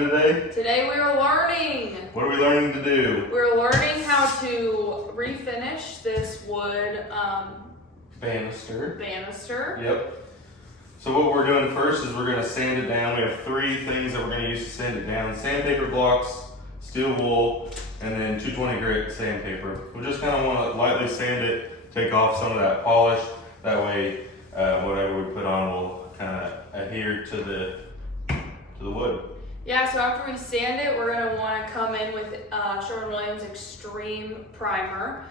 doing today? Today we are learning. What are we learning to do? We're learning how to refinish this wood Bannister. Yep. So what we're doing first is we're going to sand it down. We have 3 things that we're going to use to sand it down. Sandpaper blocks, steel wool, and then 220 grit sandpaper. We just kind of want to lightly sand it, take off some of that polish. That way whatever we put on will kind of adhere to the wood. Yeah, so after we sand it, we're going to want to come in with Sherwin-Williams Extreme Primer.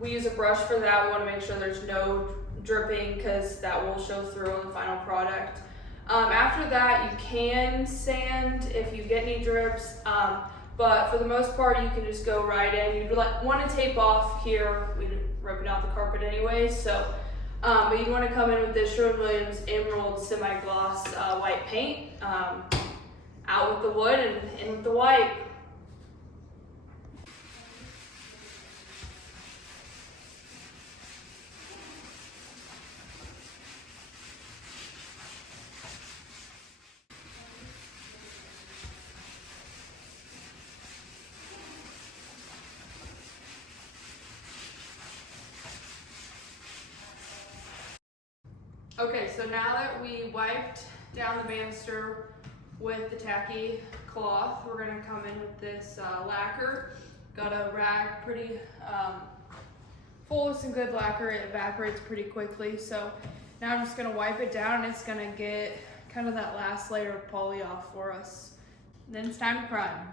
We use a brush for that. We want to make sure there's no dripping because that will show through on the final product. After that, you can sand if you get any drips, but for the most part, you can just go right in. You'd want to tape off here. We're ripping out the carpet anyway, so but you want to come in with this Sherwin-Williams Emerald Semi-Gloss white paint, out with the wood and in with the white. Okay, so now that we wiped down the banister with the tacky cloth, we're going to come in with this lacquer. Got a rag pretty full of some good lacquer. It evaporates pretty quickly. So now I'm just going to wipe it down and it's going to get kind of that last layer of poly off for us. And then it's time to prime.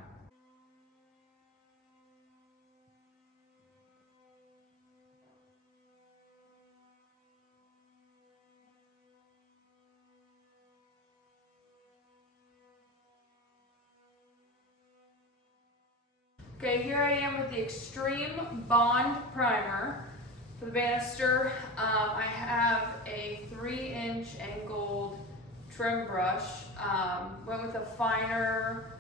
Okay, here I am with the Extreme Bond Primer for the banister. I have a 3-inch angled trim brush. Went with a finer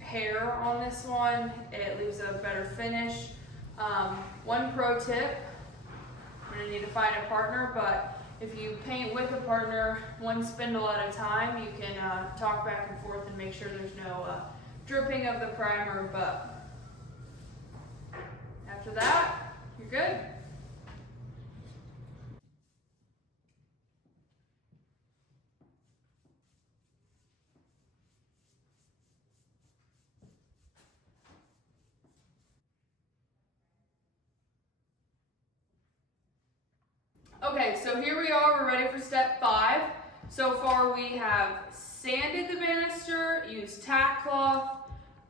hair on this one. It leaves a better finish. One pro tip, you're gonna need to find a partner, but if you paint with a partner, one spindle at a time, you can talk back and forth and make sure there's no dripping of the primer, but after that, you're good. Okay, so here we are, we're ready for step 5. So far we have sanded the banister, used tack cloth,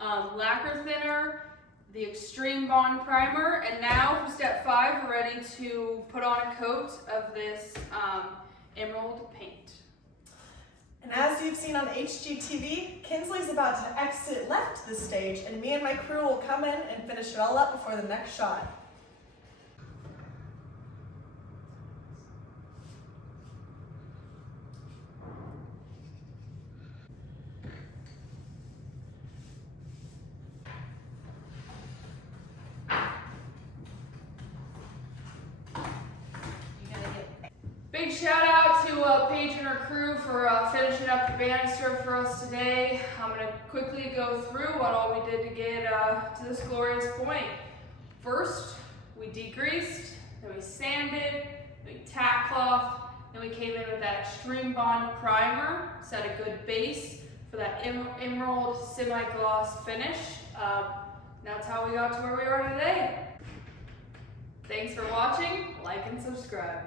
lacquer thinner, the Extreme Bond Primer, and now for step 5, we're ready to put on a coat of this emerald paint. And as you've seen on HGTV, Kinsley's about to left the stage, and me and my crew will come in and finish it all up before the next shot. Big shout out to Paige and her crew for finishing up the banister for us today. I'm going to quickly go through what all we did to get to this glorious point. First, we degreased, then we sanded, then we tack cloth, then we came in with that Extreme Bond Primer, set a good base for that emerald semi-gloss finish. That's how we got to where we are today. Thanks for watching, like and subscribe.